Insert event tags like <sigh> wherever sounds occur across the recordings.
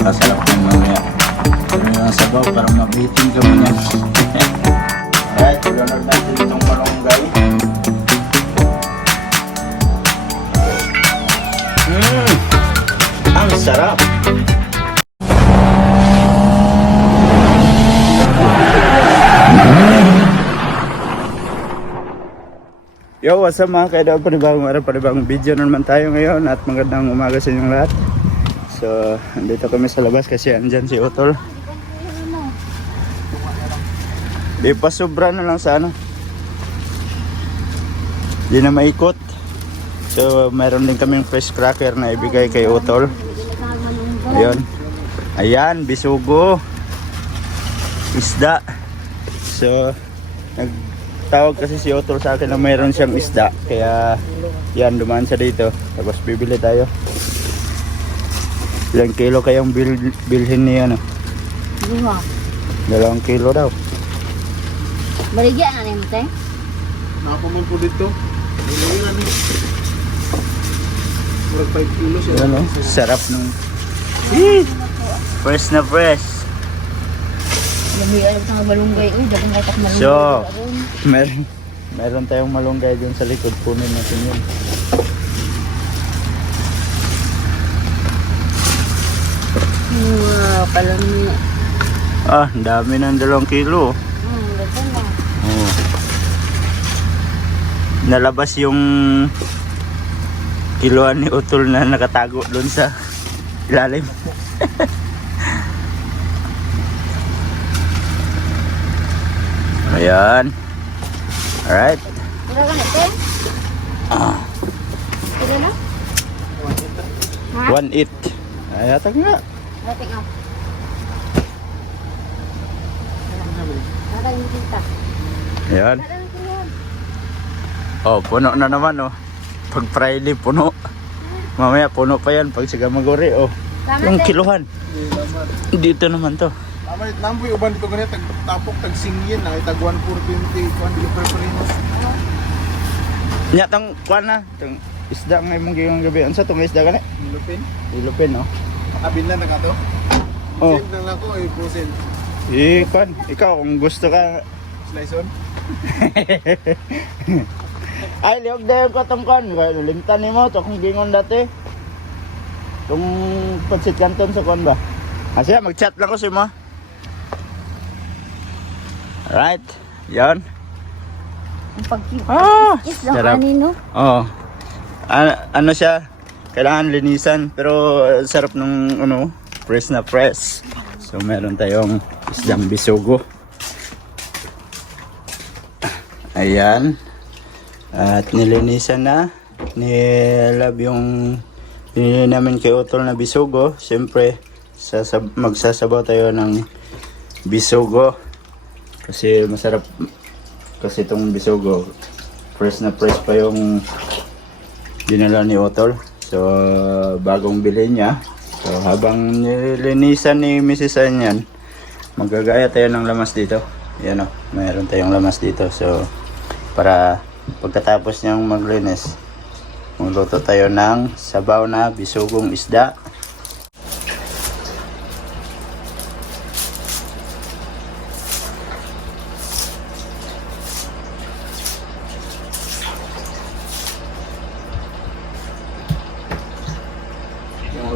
Napakasarap ng mamaya. Pero yung sabaw, parang mabitin kami niya. <laughs> Alright, ilunod natin itong malunggay. Mmm! Ang sarap! Yo, what's up mga kaidol? Panibagong araw, panibagong video na naman tayo ngayon at magandang umaga sa inyong lahat. So, andito kami sa labas kasi andyan si Utol. Di pa sobra na lang sa ano. Di na maikot. So, mayroon din kaming fresh cracker na ibigay kay Utol. Ayun. Ayan, bisugo. Isda. So, nagtawag kasi si Otol sa akin na mayroon siyang isda. Kaya, yan, dumaan siya dito. Tapos bibili tayo. Ilang kilo kayang bil bilhin niya, no? Lima. Dalawang kilo daw. Baligyan na rin, te. Nakapaman po dito. Na ni. Murag 5 kilos siya. Ano? Sarap nung... Fresh na fresh. So, meron, meron tayong malunggay dun sa likod. Punin natin yun. Mga palami. Ah, ang dami ng dalawang kilo. Hmm, ganda na. Oh. Nalabas yung kiloan ni Utol na nakatago doon sa ilalim. <laughs> Ayan. Alright. Ka na, te? Ah, Wala na? One eat. Ay, nga. Dating ako. Kita. Ayan. Oh, puno na naman oh. Pag Friday, puno. Mamaya, puno pa yan pag siga maguri oh. Yung kiluhan. Dito naman to. Tama, namboy uban dito ganito tag tapok tag singyin na tag 1420 kuan dili preparinos. Nya tang kuan na, tang isda nga imong giyong gabi. Unsa tong isda gani? Milupin. Ilupin oh. Abin na nakato. Oh. Save lang ako ay pusin. Eh, kuan, ikaw kung gusto ka Slice on. <laughs> Ay, liog dahil ko tong kuan. Kaya limtan nimo to kung gingon dati. Kung pansit kanton sa kuan ba? Kasi mag-chat lang ko si mo. Alright. Yan. Ang pag-kiss. Ah, lang sarap. kanino. Oo. A- ano siya? Kailangan linisan pero uh, sarap nung ano, fresh na fresh. So meron tayong isdang bisugo. Ayan. At nilinisan na. Nilab yung binili namin kay Utol na bisugo. Siyempre, sasab- magsasabaw tayo ng bisugo. Kasi masarap kasi itong bisugo fresh na fresh pa yung dinala ni Otol. So, bagong bili niya. So, habang nilinisan ni Mrs. Ann yan, magagaya tayo ng lamas dito. Yan o, mayroon tayong lamas dito. So, para pagkatapos niyang maglinis, magluto tayo ng sabaw na bisugong isda.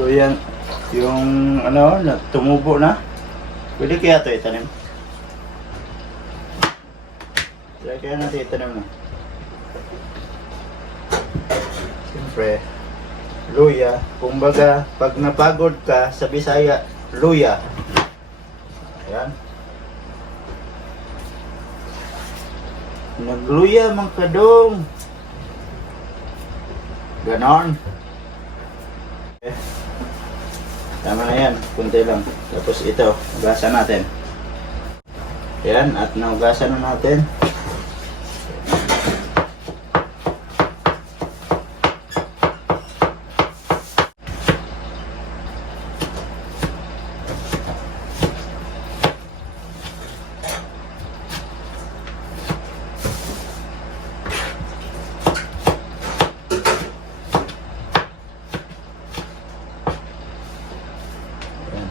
Ulo yan, yung ano, na, tumubo na. Pwede kaya ito itanim? Pwede kaya natin itanim na. Siyempre, luya. Kumbaga, pag napagod ka sa Bisaya, luya. Ayan. Nagluya mang kadong. Ganon. Tama na yan, kunti lang. Tapos ito, hugasan natin. Yan, at nahugasan na natin. Yan.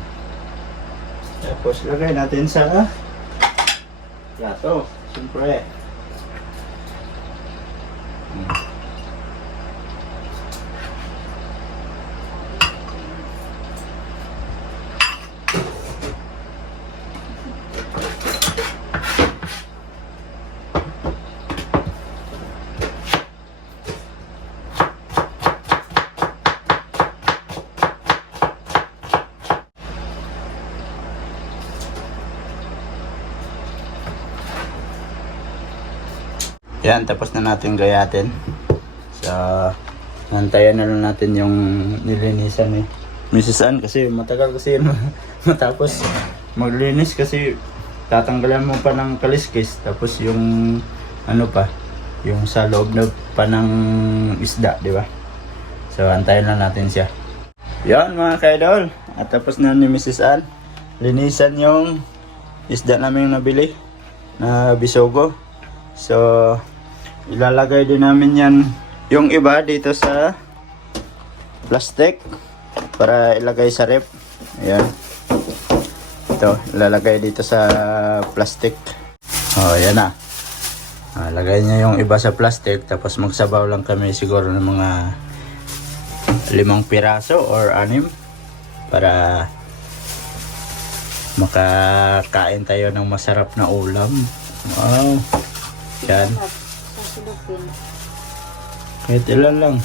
Tapos lagay natin sa plato. Siyempre. Hmm. Yan, tapos na natin gayatin. So, nantayan na lang natin yung nilinisan ni Mrs. Ann kasi matagal kasi yun <laughs> matapos maglinis kasi tatanggalan mo pa ng kaliskis tapos yung ano pa yung sa loob na pa ng isda, di ba? So, antayin lang natin siya. Yan mga kaidol. At tapos na ni Mrs. Ann. Linisan yung isda namin nabili na bisogo. So, ilalagay din namin yan yung iba dito sa plastic para ilagay sa rep. Ayan. Ito, ilalagay dito sa plastic. Oh, ayan na. Ah, lagay niya yung iba sa plastic tapos magsabaw lang kami siguro ng mga limang piraso or anim para makakain tayo ng masarap na ulam. Wow. Yan. Sasulupin. Kahit ilan lang.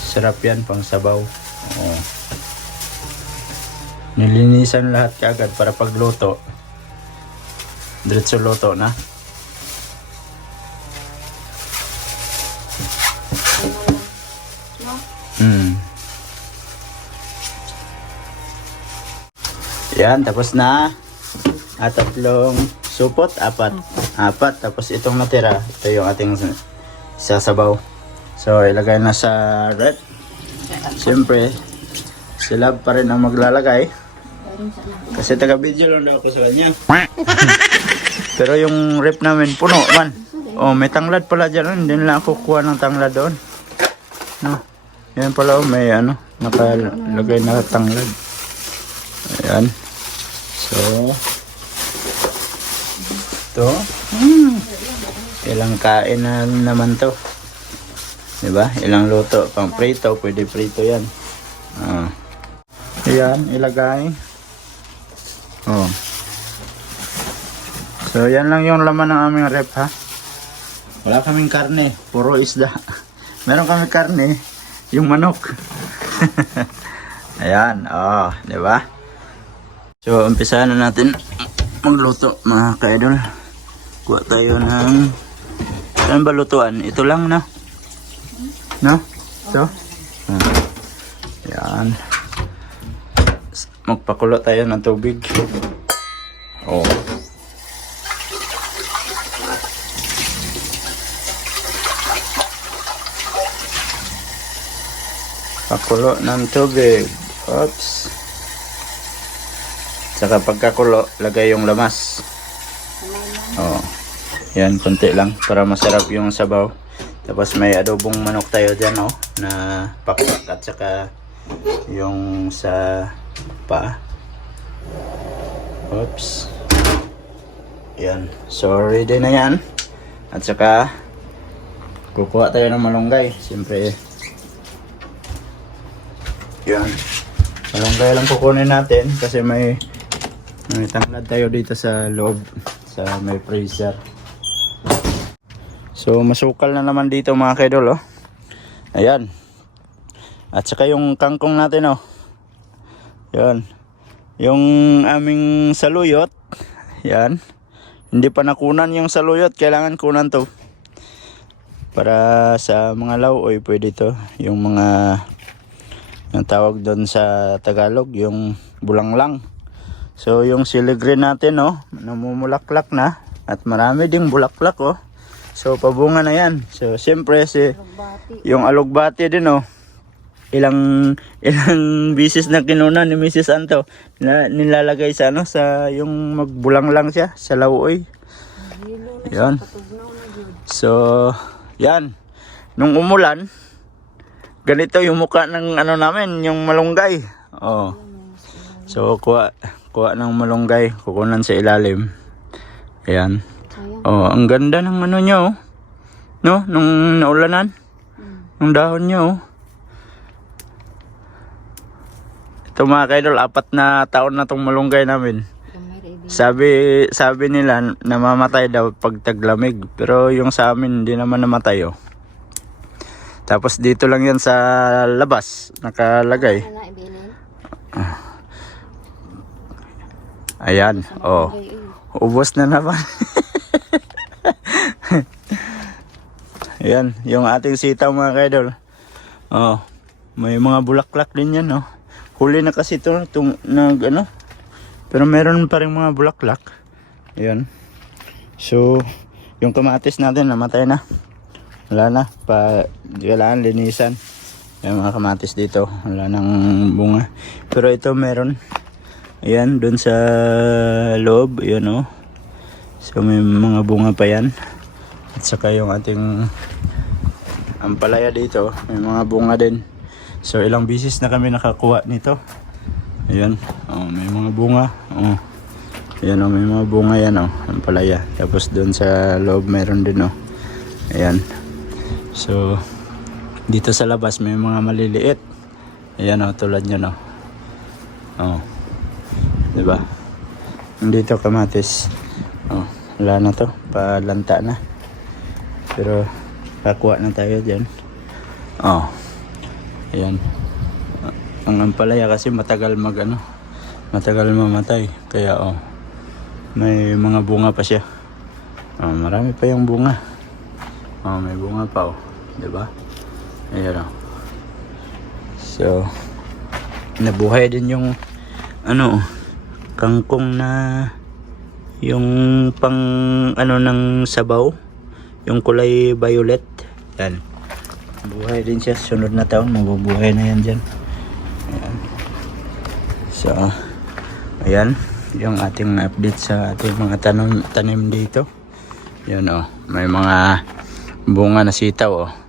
Sarap yan pang sabaw. Oo. Nilinisan lahat kagad para pagluto. Diretso luto na. Hmm. Yan, tapos na. At tatlong supot, apat. Apat, tapos itong natira, ito yung ating sasabaw. So, ilagay na sa red. Siyempre, si Love pa rin ang maglalagay. Kasi taga-video lang daw ako sa kanya. <laughs> Pero yung rep namin, puno man. Oh, may tanglad pala dyan. Hindi nila ako kuha ng tanglad doon. No. Yan pala, oh, may ano, nakalagay na tanglad. Ayan. So, ito. Hmm. Ilang kain na naman to. Diba? Ilang luto. Pang prito, pwede prito yan. Ah. Ayan, ilagay. Oh. So, yan lang yung laman ng aming rep, ha? Wala kaming karne, puro isda. <laughs> Meron kami karne, yung manok. <laughs> Ayan, oh, di ba? So, umpisahan na natin magluto, mga ka-idol. Kuha tayo ng... Saan ba lutuan? Ito lang, na? No? Ito? Ah. Ayan. Magpakulo tayo ng tubig. Oh. Pakulo ng tubig. Oops. Saka pagkakulo, lagay yung lamas. Oh. Yan, konti lang para masarap yung sabaw. Tapos may adobong manok tayo dyan, oh, na pakpak at saka yung sa pa. Oops. Yan. So, ready na yan. At saka, kukuha tayo ng malunggay. Siyempre, yan. Malunggay lang kukunin natin kasi may may tanglad tayo dito sa loob sa may freezer. So masukal na naman dito mga kedol oh. Ayan. At saka yung kangkong natin oh. Yan. Yung aming saluyot. Yan. Hindi pa nakunan yung saluyot. Kailangan kunan to. Para sa mga lauoy pwede to. Yung mga yung tawag doon sa Tagalog, yung bulanglang. So yung green natin oh, namumulaklak na at marami ding bulaklak oh. So pabunga na yan. So siyempre si Bati. yung alugbati din oh. Ilang <laughs> ilang bisis na kinuna ni Mrs. Anto na nilalagay sa ano sa yung magbulang lang siya sa lauoy. Yan. So, yan. Nung umulan, ganito yung mukha ng ano namin, yung malunggay. Oh. So, kuha, kuha ng malunggay, kukunan sa ilalim. Ayan. Oh, ang ganda ng ano niya, oh. No? Nung naulanan. Hmm. Ang dahon niya, oh. Ito mga kaidol, apat na taon na tong malunggay namin. Sabi, sabi nila, namamatay daw pag taglamig. Pero yung sa amin, hindi naman namatay, oh. Tapos dito lang yan sa labas, nakalagay. Na ibilin? Ayan, oh. Ubos na naman. <laughs> Ayan, yung ating sitaw mga kaidol. Oh, may mga bulaklak din yan, oh. Huli na kasi ito, tung, nag, ano. Pero meron pa rin mga bulaklak. Ayan. So, yung kamatis natin, namatay na. Wala na, pa, kailangan linisan. Yung mga kamatis dito, wala nang bunga. Pero ito meron. Ayan, dun sa loob, ayan oh. So may mga bunga pa yan. At saka yung ating ampalaya dito, may mga bunga din. So ilang bisis na kami nakakuha nito. Ayan, oh, may mga bunga. Oh. Ayan oh, may mga bunga yan oh, ampalaya. Tapos dun sa loob meron din oh. Ayan. So dito sa labas may mga maliliit. Ayan oh, tulad nyo no. Oh. 'Di ba? Dito kamatis. Oh, wala na to, palanta na. Pero kakuha na tayo diyan. Oh. Ayan. Ang ampalaya kasi matagal mag ano, matagal mamatay. Kaya oh, may mga bunga pa siya. Oh, marami pa yung bunga. Oh, may bunga pa oh, 'di ba? Ayan oh. So, nabuhay din yung ano, kangkong na yung pang ano ng sabaw. Yung kulay violet. Yan. Buhay din siya. Sunod na taon mabubuhay na yan dyan. Ayan. so ayan. Yung ating update sa ating mga tanim, tanim dito. Yan oh. May mga bunga na sitaw oh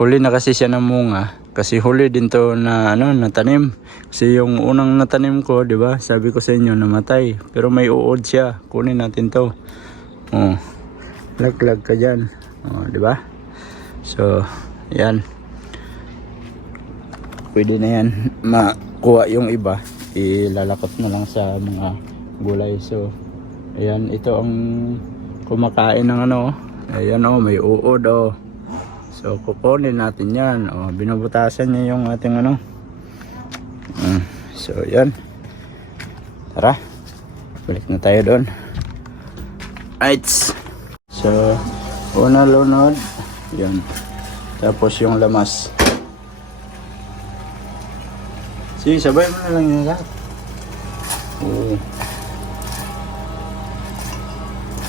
huli na kasi siya ng bunga kasi huli din to na ano natanim. Kasi yung unang natanim ko di ba sabi ko sa inyo namatay. Pero may uod siya. Kunin natin to. Oh laglag ka dyan. Oh di ba? So yan. Pwede na yan. Makuha yung iba. Ilalakot na lang sa mga gulay. So ayan. Ito ang kumakain ng ano. Ayan oh may uod oh So, kukunin natin yan. O, binubutasan niya yung ating ano. Mm. So, yan. Tara. Balik na tayo doon. Right. So, una lunod. Yan. Tapos yung lamas. Sige, sabay mo na lang yung lahat. Oo.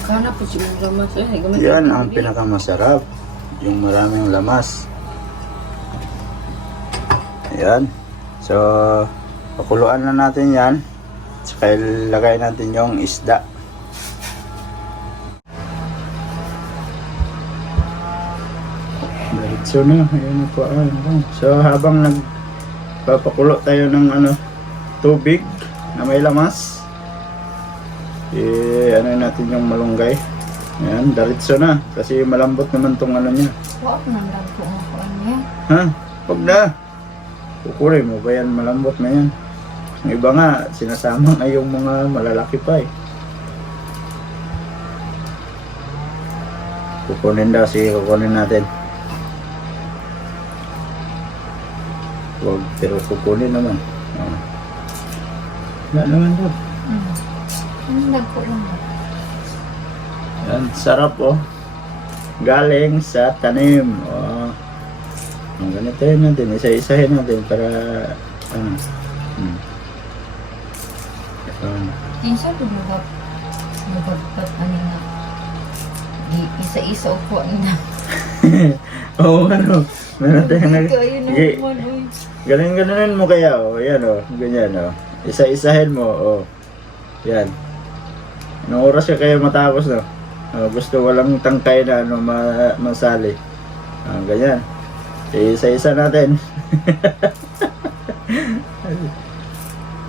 Kana po siguro gamas eh. Yan ang pinakamasarap. Yung maraming lamas. Ayan. So, pakuluan na natin yan. Saka ilagay natin yung isda. Diretso na. Ayan na po. So, habang nagpapakulo tayo ng ano, tubig na may lamas, eh, ano natin yung malunggay. Ayan, diretso na. Kasi malambot naman tong ano niya. Wala nang dagko nga ko niya. Ha? Huwag na. Kukurin mo ba yan? Malambot na yan. Ang iba nga, sinasama nga yung mga malalaki pa eh. Kukunin daw, sige kukunin natin. Huwag, pero kukunin naman. Oh. Wala naman daw. Hmm. Ang lang. Yan, sarap oh. Galing sa tanim. Oh. Ang ganito yun natin, isa-isahin natin para ano. Hmm. Um, Kinsa po nagap nagapag ano. Di isa-isa upo na. <laughs> Oo, ano. Meron tayong nag... Gi- naman uy. Galing ganunin mo kaya, oh. Yan, oh. Ganyan, oh. Isa-isahin mo, oh. Yan. Anong oras ka kaya matapos, no? Oh, gusto walang tangkay na ano, ma masali. Ah, ganyan. Isa-isa natin. <laughs>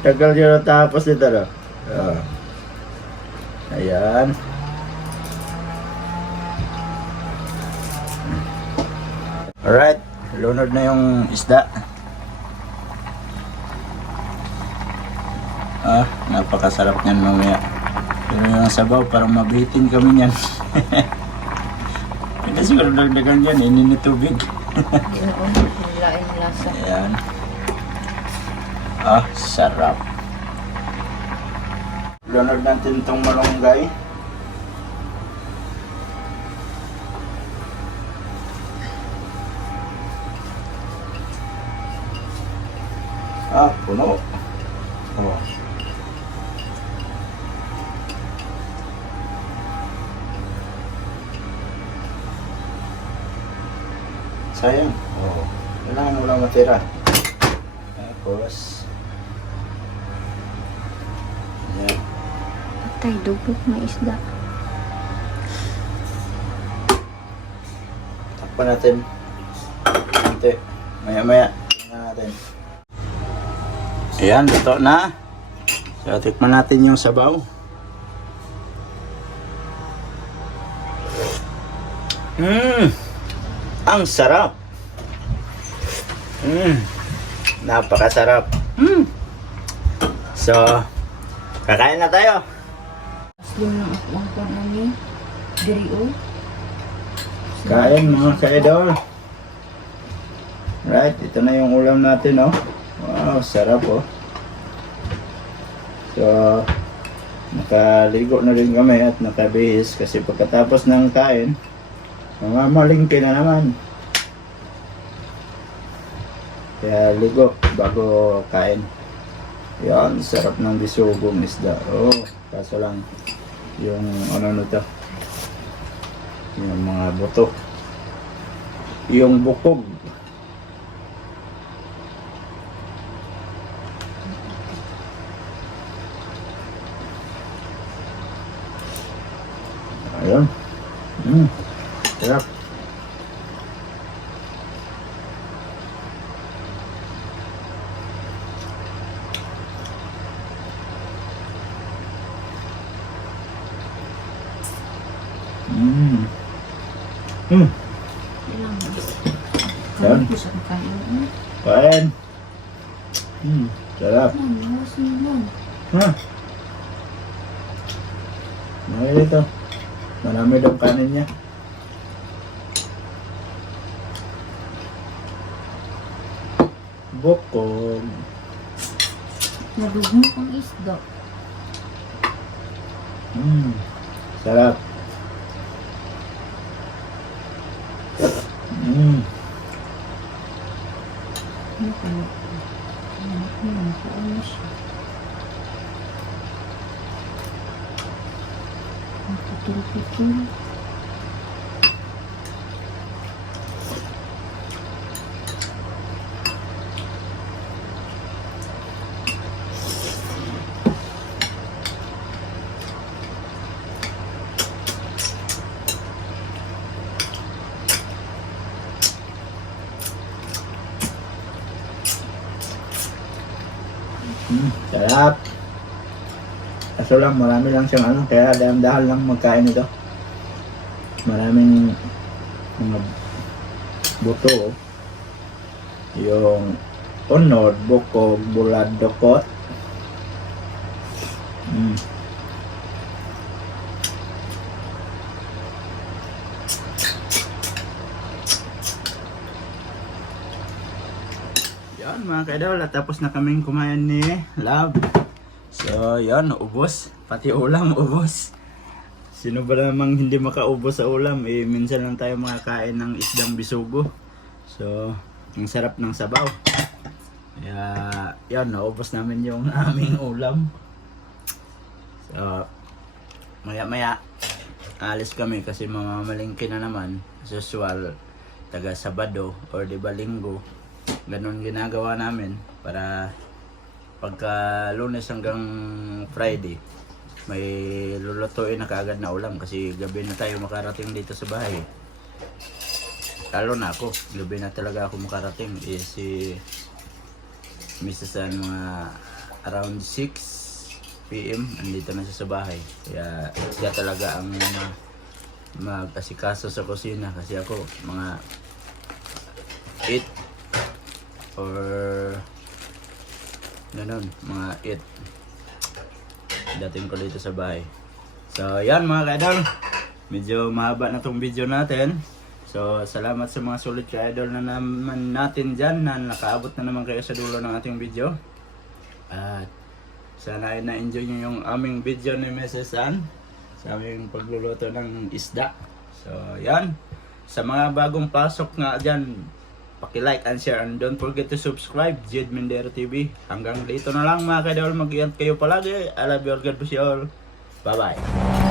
Tagal siya natapos ito, no? Ah. Ayan. Alright, lunod na yung isda. Ah, napakasarap niyan mamaya. Yung sabaw, parang mabitin kami niyan. <laughs> Hindi siguro dagdagan dyan, inin tubig. Hindi na ako nilain lasa. Ayan. <laughs> Ah, sarap. Lunod natin itong malunggay. Ah, puno. Oh. Sayang. Oh. Kailangan mo lang matira. Tapos, yan. Patay, dubog na isda. Takpan natin. Konti. Maya maya. Tingnan natin. Ayan, luto na. So, tikman natin yung sabaw. Mmm! Ang sarap! Mmm! Napakasarap. Mmm! So, kakain na tayo. Aslim lang ako ang kwan namin. Diri o. Kain mga ka-idol. Right, ito na yung ulam natin, oh. Wow, sarap, oh. So, nakaligo na rin kami at nakabihis kasi pagkatapos ng kain, mamamalingki na naman. Kaya ligo bago kain. Yan, sarap ng bisugong isda. Oh, kaso lang, yung ano nito, yung mga buto. Yung bukog. Ayun. Mm. Sarap. Mm. Mm. Ilang. Yan. Kain kain. mo. Kain. Mm. Sarap. Ha? Ngayon ito. Marami daw kanin niya. Bukog. Nadugmo ang isda. Mm. Sarap. Mm. Ano ka na? Ano ka na? Ano siya? Naputul-putul. Mm. Sarap. Kaso lang, marami lang siyang ano, kaya dahan-dahan lang magkain ito. Maraming mga buto. Yung unod, bukog, bulad, dokot. Mm. Yan mga kaidol, tapos na kaming kumain ni Love. So yan, ubos. Pati ulam, <laughs> ubos. Sino ba namang hindi makaubos sa ulam? Eh, minsan lang tayo makakain ng isdang bisugo. So, ang sarap ng sabaw. Kaya, yan, naubos namin yung <laughs> aming ulam. So, maya maya, alis kami kasi mamamalingki na naman. As taga Sabado or di ba Linggo. Ganon ginagawa namin para pagka lunes hanggang Friday may lulutuin na kaagad na ulam kasi gabi na tayo makarating dito sa bahay. Lalo na ako, gabi na talaga ako makarating. Eh, si Mrs. An mga around 6 p.m. andito na siya sa bahay. Kaya siya talaga ang ma- mag-asikaso sa kusina kasi ako mga 8 or ganun, mga 8 dating ko dito sa bahay. So, yan mga ka-idol. Medyo mahaba na tong video natin. So, salamat sa mga sulit ka-idol na naman natin dyan na nakaabot na naman kayo sa dulo ng ating video. At sana ay na-enjoy nyo yung aming video ni Mrs. Ann sa aming pagluluto ng isda. So, yan. Sa mga bagong pasok nga dyan, paki-like and share and don't forget to subscribe Jed Mendero TV. Hanggang dito na lang mga kadol, mag-iant kayo palagi. I love you all, God bless you all. Bye-bye.